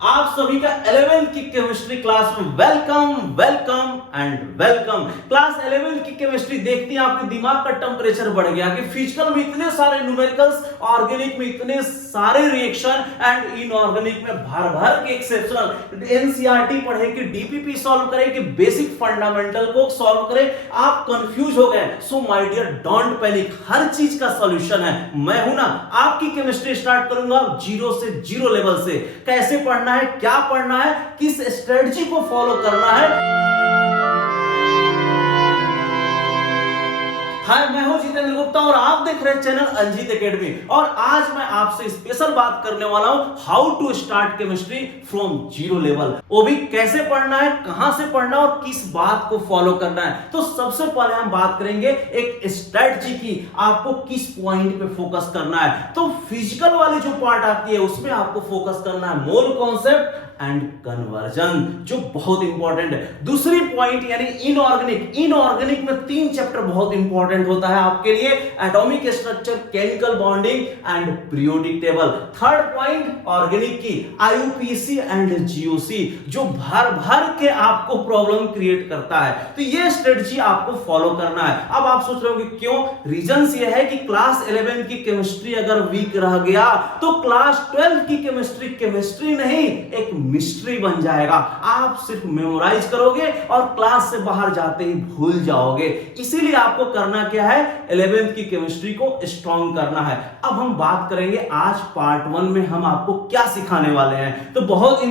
आप सभी का 11th की केमिस्ट्री क्लास में welcome welcome and welcome. Class 11th की केमिस्ट्री देखती हैं आपके दिमाग का टेम्परेचर बढ़ गया कि फिजिकल में इतने सारे न्यूमेरिकल्स, ऑर्गेनिक में इतने सारे रिएक्शन एंड इनऑर्गेनिक में भर भर के एक्सेप्शनल। एनसीईआरटी पढ़े कि डीपीपी सॉल्व करें कि बेसिक फंडामेंटल को सॉल्व करें, आप कंफ्यूज हो गए। So my dear don't panic, हर चीज का सॉल्यूशन है। मैं हूं ना, आपकी केमिस्ट्री स्टार्ट करूंगा जीरो से, जीरो लेवल से। कैसे पढ़ना है, क्या पढ़ना है, किस स्ट्रेटजी को फॉलो करना है। हाय, मैं हूं जितेंद्र गुप्ता और आप देख रहे हैं चैनल अंजीत एकेडमी। और आज मैं आपसे स्पेशल बात करने वाला हूं how to start chemistry from zero level. वो भी कैसे पढ़ना है, कहां से पढ़ना है और किस बात को फॉलो करना है। तो सबसे पहले हम बात करेंगे एक स्ट्रेटजी की, आपको किस पॉइंट पे फोकस करना है। तो फिजिकल वाली जो पार्ट आती है उसमें आपको फोकस करना है मोल कॉन्सेप्ट एंड कन्वर्जन, जो बहुत इंपॉर्टेंट है। दूसरी पॉइंट यानी इनऑर्गेनिक, इनऑर्गेनिक में 3 चैप्टर बहुत इंपॉर्टेंट होता है आपके लिए, atomic structure, chemical bonding and periodic table. Third point organic की आईयूपीएसी एंड जीओसी, जो भर भर के आपको प्रॉब्लम क्रिएट करता है। तो ये स्ट्रेटजी आपको फॉलो करना है। अब आप सोच रहे हो कि क्यों? रीजंस ये है कि क्लास 11 की केमिस्ट्री अगर वीक रह गया तो क्लास 12 की केमिस्ट्री केमिस्ट्री नहीं, एक मिस्ट्री बन जाएगा। आप सिर्फ मेमोराइज करोगे और क्लास से बाहर जाते ही भूल जाओगे। इसीलिए आपको करना क्या है, 11th की केमिस्ट्री को स्ट्रॉन्ग करना है। अब हम बात करेंगे आज पार्ट 1 में हम आपको क्या सिखाने वाले हैं। तो बहुत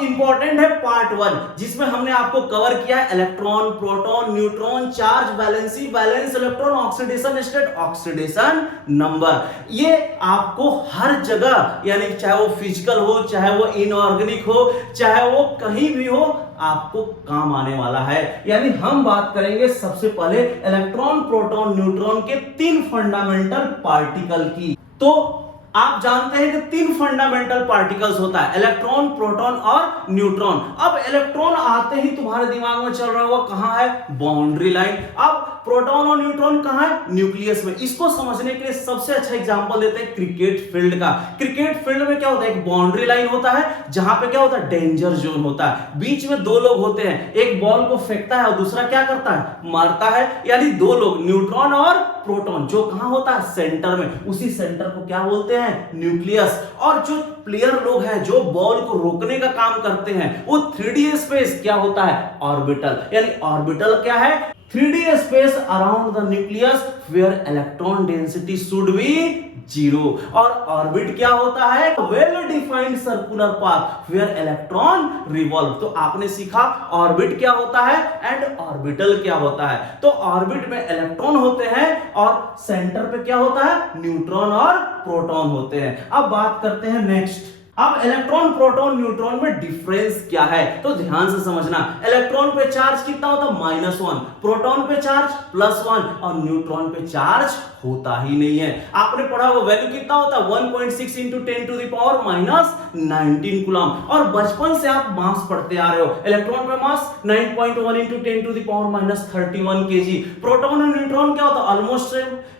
इंपॉर्टेंट है पार्ट 1, जिसमें हमने आपको कवर किया है electron, proton, neutron, charge, valency, valence electron, oxidation state, oxidation number. ये आपको हर जगह, यानी चाहे वो फिजिकल हो, चाहे वो इनऑर्गेनिक हो, चाहे वो कहीं भी हो, आपको काम आने वाला है। यानी हम बात करेंगे सबसे पहले इलेक्ट्रॉन, प्रोटॉन, न्यूट्रॉन के 3 फंडामेंटल पार्टिकल की। तो आप जानते हैं कि 3 फंडामेंटल पार्टिकल्स होता है, इलेक्ट्रॉन, प्रोटॉन और न्यूट्रॉन। अब इलेक्ट्रॉन आते ही तुम्हारे दिमाग में चल रहा होगा कहां है, बाउंड्री लाइन। अब प्रोटॉन और न्यूट्रॉन कहां है, न्यूक्लियस में। इसको समझने के लिए सबसे अच्छा एग्जांपल देते हैं क्रिकेट फील्ड का। क्रिकेट फील्ड में क्या होता है, एक बाउंड्री लाइन होता है, जहां पे क्या होता है, डेंजर जोन होता है। बीच में 2 लोग होते हैं, एक बॉल को फेंकता है और दूसरा क्या करता है, मारता है। यानी 2 लोग, न्यूट्रॉन और प्रोटॉन, जो कहां होता है, सेंटर में। उसी सेंटर को क्या बोलते हैं, न्यूक्लियस। और जो प्लेयर लोग हैं, जो बॉल को रोकने का काम करते हैं, वो 3D स्पेस क्या होता है, ऑर्बिटल। यानी ऑर्बिटल क्या है, 3D space around the nucleus where electron density should be 0। और ऑर्बिट क्या होता है, well defined circular path where electron revolve. तो आपने सीखा ऑर्बिट क्या होता है एंड ऑर्बिटल क्या होता है। तो ऑर्बिट में इलेक्ट्रॉन होते हैं और सेंटर पे क्या होता है, न्यूट्रॉन और प्रोटॉन होते हैं। अब बात करते हैं नेक्स्ट। अब इलेक्ट्रॉन, प्रोटॉन, न्यूट्रॉन में डिफरेंस क्या है, तो ध्यान से समझना। इलेक्ट्रॉन पे चार्ज कितना होता है, -1, प्रोटॉन पे चार्ज +1 और न्यूट्रॉन पे चार्ज होता ही नहीं है। आपने पढ़ा वो वैल्यू कितना होता है, 1.6 × 10⁻⁻19 कूलम। और बचपन से आप मास पढ़ते आ रहे हो, इलेक्ट्रॉन पे मास 9.1 × 10⁻31 kg। प्रोटॉन और न्यूट्रॉन क्या होता है, ऑलमोस्ट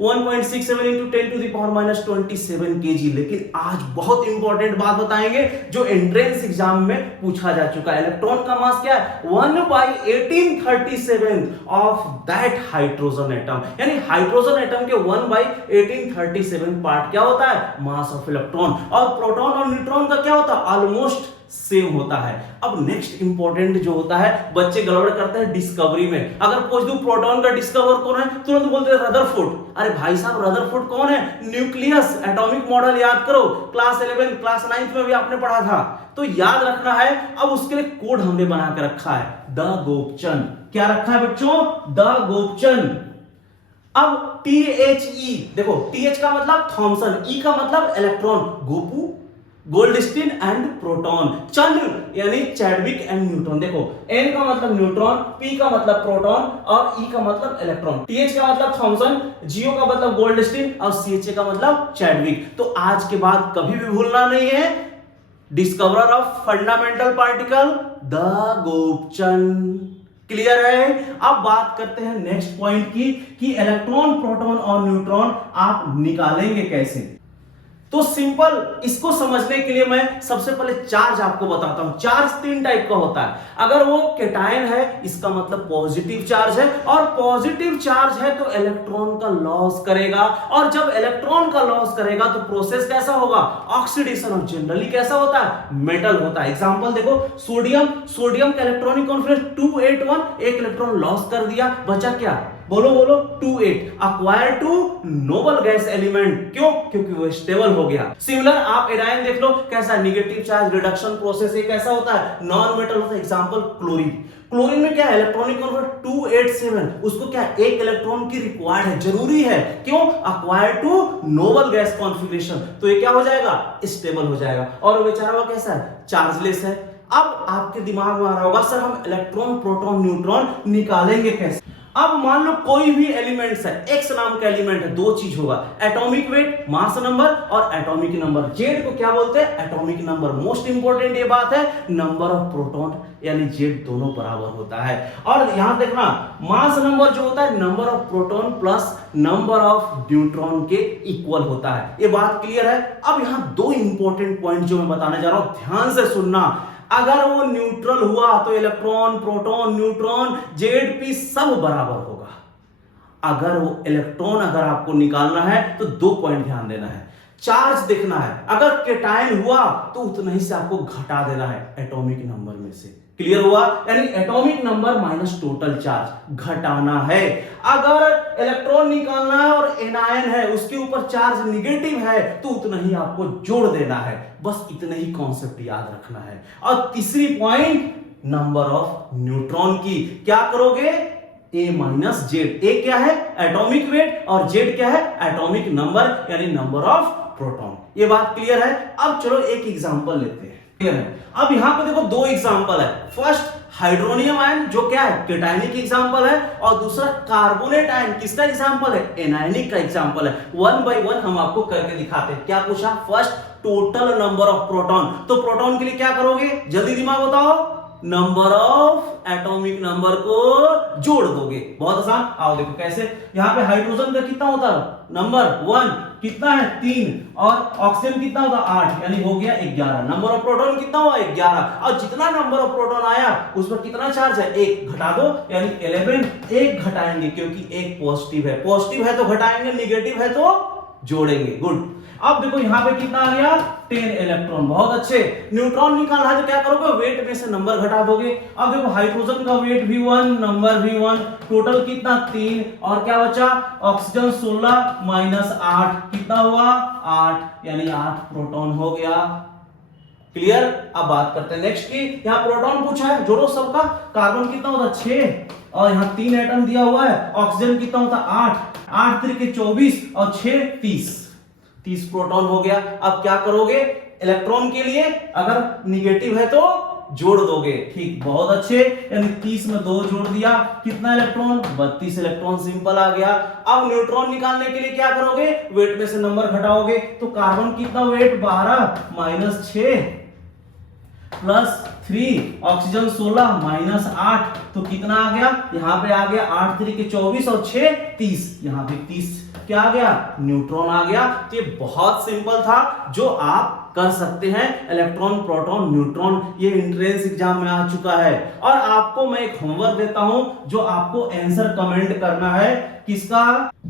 1.67 × 10⁻27 kg। लेकिन आज बहुत इंपॉर्टेंट बात बताएंगे जो एंट्रेंस एग्जाम में पूछा जा चुका है। इलेक्ट्रॉन का मास क्या है, 1/1837 ऑफ दैट हाइड्रोजन एटम। यानी हाइड्रोजन एटम के 1/1837 पार्ट क्या होता है, मास ऑफ इलेक्ट्रॉन। और प्रोटॉन और न्यूट्रॉन का क्या होता है, ऑलमोस्ट सेम होता है। अब नेक्स्ट इंपॉर्टेंट जो होता है, बच्चे गड़बड़ करते हैं डिस्कवरी में। अगर पूछ दूं प्रोटॉन का डिस्कवर कौन है, तुरंत बोलते हैं रदरफोर्ड। अरे भाई साहब, रदरफोर्ड कौन है, न्यूक्लियस, एटॉमिक मॉडल याद करो, क्लास 11, क्लास 9 में भी आपने पढ़ा था। तो याद रखना है। अब उसके लिए कोड हमने बना के रखा है, द गोपचंद। क्या रखा है बच्चों, द गोपचंद। अब THE देखो, TH का मतलब थॉमसन, E का मतलब electron, Gopu, Goldstein and proton, Chandra यानी चैडविक एंड न्यूट्रॉन। देखो, N का मतलब न्यूट्रॉन, P का मतलब प्रोटॉन और E का मतलब इलेक्ट्रॉन, TH का मतलब थॉमसन, GO का मतलब गोल्डस्टीन और CHA का मतलब चैडविक। तो आज के बाद कभी भी भूलना नहीं है, discoverer of fundamental particle the Gopchand. Clear है। अब बात करते हैं नेक्स्ट पॉइंट की कि इलेक्ट्रॉन, प्रोटॉन और न्यूट्रॉन आप निकालेंगे कैसे। तो सिंपल इसको समझने के लिए मैं सबसे पहले चार्ज आपको बताता हूं। चार्ज 3 टाइप का होता है। अगर वो केटायन है इसका मतलब पॉजिटिव चार्ज है, और पॉजिटिव चार्ज है तो इलेक्ट्रॉन का लॉस करेगा, और जब इलेक्ट्रॉन का लॉस करेगा तो प्रोसेस कैसा होगा, ऑक्सीडेशन। और जनरली कैसा होता है, मेटल होता है। एग्जांपल देखो, सोडियम का इलेक्ट्रॉनिक कॉन्फिगरेशन 281, एक इलेक्ट्रॉन लॉस कर दिया, बचा क्या, बोलो 28 acquire to noble gas element. क्यों, क्योंकि वो स्टेबल हो गया। सिमिलर आप एनायन देख लो कैसा, नेगेटिव चार्ज रिडक्शन प्रोसेस ये कैसा होता है, नॉन मेटल होता है। एग्जांपल क्लोरीन में क्या है, इलेक्ट्रॉनिक कॉन्फिगरेशन 287, उसको क्या एक इलेक्ट्रॉन की रिक्वायर्ड है, जरूरी है। क्यों, acquire to noble gas configuration, तो ये क्या हो जाएगा, स्टेबल हो जाएगा। और बेचारा वो कैसा है, चार्जलेस है। अब आपके दिमाग में आ रहा होगा सर हम इलेक्ट्रॉन प्रोटॉन न्यूट्रॉन निकालेंगे कैसे। अब मान लो कोई भी एलिमेंट्स है, एक्स नाम का एलिमेंट है, दो चीज होगा, एटॉमिक वेट मास नंबर और एटॉमिक नंबर। जेड को क्या बोलते हैं, एटॉमिक नंबर। मोस्ट इंपोर्टेंट ये बात है, नंबर ऑफ प्रोटॉन यानी जेड दोनों बराबर होता है। और यहां देखना मास नंबर जो होता है number of proton plus number of neutron के इक्वल होता है। ये बात क्लियर है। अब यहां दो इंपॉर्टेंट पॉइंट जो मैं बताने जा रहा हूं, ध्यान से सुनना। अगर वो न्यूट्रल हुआ तो इलेक्ट्रॉन प्रोटॉन न्यूट्रॉन जेड सब बराबर होगा। अगर वो इलेक्ट्रॉन अगर आपको निकालना है तो दो पॉइंट ध्यान देना है, चार्ज देखना है। अगर केटायन हुआ तो उतना ही से आपको घटा देना है एटॉमिक नंबर में से। क्लियर हुआ, यानी atomic number minus total charge घटाना है। अगर इलेक्ट्रॉन निकालना है और एनायन है उसके ऊपर चार्ज निगेटिव है तो उतना ही आपको जोड़ देना है। बस इतना ही कॉन्सेप्ट याद रखना है। और तीसरी पॉइंट, नंबर ऑफ न्यूट्रॉन की क्या करोगे, ए माइनस जेड। ए क्या है, एटॉमिक वेट, और जेड क्या है, एटॉमिक नंबर यानी नंबर ऑफ प्रोटॉन। ये बात क्लियर है। अब चलो एक एग्जांपल लेते हैं। क्लियर है। अब यहां पे देखो दो एग्जांपल है। फर्स्ट हाइड्रोनियम आयन जो क्या है, केटायनिक एग्जांपल है, और दूसरा कार्बोनेट आयन किसका एग्जांपल है, एनायनिक का एग्जांपल है। वन बाय वन हम आपको करके दिखाते हैं। क्या पूछा, first total number of proton. तो प्रोटॉन के लिए क्या करोगे, जल्दी दिमाग बताओ, नंबर ऑफ एटॉमिक नंबर को जोड़ दोगे। बहुत आसान, आओ देखो कैसे। यहां पे हाइड्रोजन का कितना होता है, नंबर 1 कितना है 3, और ऑक्सीजन कितना होगा 8, यानी हो गया 11। नंबर ऑफ प्रोटॉन कितना हुआ 11, और जितना नंबर ऑफ प्रोटॉन आया उस पर कितना चार्ज है 1, घटा दो यानी 11। एक घटाएंगे क्योंकि एक पॉजिटिव है, पॉजिटिव है तो घटाएंगे, नेगेटिव है तो जोड़ेंगे। गुड। अब देखो यहां पे कितना आ गया 10 इलेक्ट्रॉन, बहुत अच्छे। न्यूट्रॉन निकालना है तो क्या करोगे, वेट में से नंबर घटा दोगे। अब देखो हाइड्रोजन का वेट भी 1, नंबर भी 1, टोटल कितना 3, और क्या बचा ऑक्सीजन 16 माइनस 8 कितना हुआ 8, यानी 8 प्रोटॉन हो गया। क्लियर। अब बात करते हैं नेक्स्ट की। यहां प्रोटॉन पूछा है, जोड़ो सबका। कार्बन कितना होता 6, और यहां 3 एटम दिया हुआ है। ऑक्सीजन कितना होता 8, 8 3 24 और 6 30 प्रोटॉन हो गया। अब क्या करोगे, इलेक्ट्रॉन के लिए अगर निगेटिव है तो जोड़ दोगे। ठीक, बहुत अच्छे। यानी 30 में 2 जोड़ दिया, कितना इलेक्ट्रॉन 32 इलेक्ट्रॉन, सिंपल आ गया। अब न्यूट्रॉन निकालने के लिए क्या करोगे, वेट में से नंबर घटाओगे। तो कार्बन कितना weight 12 minus 6 plus 3, oxygen 16 minus 8, तो कितना आ गया, यहां पे आ गया 8 3 24 और 6 30, यहां पे 30 क्या आ गया, न्यूट्रॉन आ गया। तो ये बहुत सिंपल था जो आप कर सकते हैं। इलेक्ट्रॉन प्रोटॉन न्यूट्रॉन ये एंट्रेंस एग्जाम में आ चुका है। और आपको मैं एक होमवर्क देता हूं जो आपको आंसर कमेंट करना है। किसका,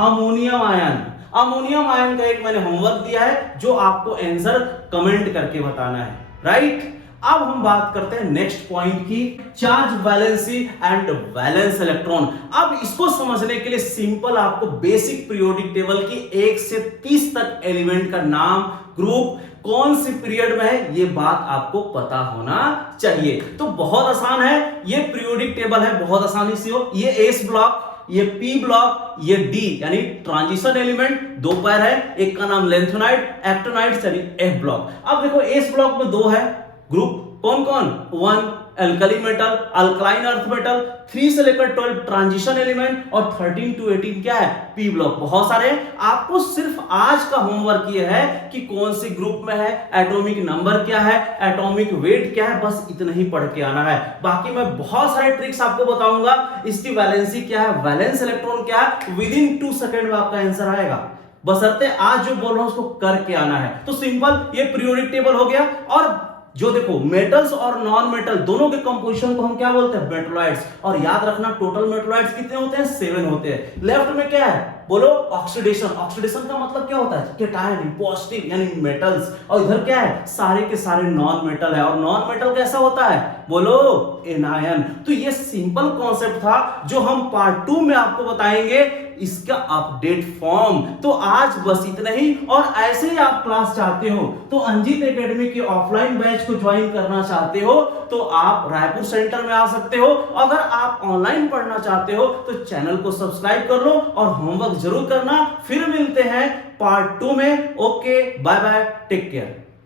अमोनियम आयन। अमोनियम आयन का एक मैंने होमवर्क दिया है जो आपको आंसर कमेंट करके बताना है। राइट। अब हम बात करते हैं नेक्स्ट पॉइंट की, charge valency and valence electron. अब इसको समझने के लिए सिंपल आपको बेसिक पीरियोडिक टेबल की 1 से 30 तक एलिमेंट का नाम, ग्रुप, कौन सी पीरियड में है, ये बात आपको पता होना चाहिए। तो बहुत आसान है, ये पीरियोडिक टेबल है, बहुत आसानी से हो। ये एस ब्लॉक, ये पी ब्लॉक, ये डी यानी ट्रांजिशन एलिमेंट, दो पैर है, एक का नाम लेंथेनाइड, एक्टिनाइड यानी एफ ब्लॉक। अब देखो एस ब्लॉक में 2 है ग्रुप, कौन कौन, 1 alkali metal, alkaline earth metal, 3 से लेकर 12 ट्रांजिशन एलिमेंट, और 13 to 18 क्या है, पी ब्लॉक। बहुत सारे। आपको सिर्फ आज का होमवर्क ये है कि कौन सी ग्रुप में है, एटॉमिक नंबर क्या है, एटॉमिक वेट क्या है, बस इतना ही पढ़ के आना है। बाकी मैं बहुत सारे ट्रिक्स आपको बताऊंगा। इसकी वैलेंसी क्या है, वैलेंस इलेक्ट्रॉन क्या है, विद इन 2 सेकेंड में आपका आंसर आएगा। बशर्ते आज जो बोल रहा हूं उसको करके आना है। तो सिंपल ये पीरियोडिक टेबल हो गया। और जो देखो मेटल्स और नॉन मेटल दोनों के कंपोजिशन को हम क्या बोलते हैं, मेटलॉइड्स। और याद रखना टोटल मेटलॉइड्स कितने होते हैं, 7 होते हैं। लेफ्ट में क्या है बोलो, ऑक्सीडेशन। ऑक्सीडेशन का मतलब क्या होता है, कैटायन पॉजिटिव यानी मेटल्स। और इधर क्या है, सारे के सारे नॉन मेटल है। और नॉन मेटल कैसा होता है बोलो, एनायन। तो ये सिंपल कॉन्सेप्ट था जो हम पार्ट 2 में आपको बताएंगे इसका अपडेट फॉर्म। तो आज बस इतना ही। और ऐसे ही आप क्लास चाहते हो तो अंजित एकेडमी के ऑफलाइन बैच को ज्वाइन करना चाहते हो तो आप रायपुर सेंटर में आ सकते हो। अगर आप ऑनलाइन पढ़ना चाहते हो तो चैनल को सब्सक्राइब कर लो और होमवर्क जरूर करना। फिर मिलते हैं पार्ट 2 में। Okay, bye bye, take care.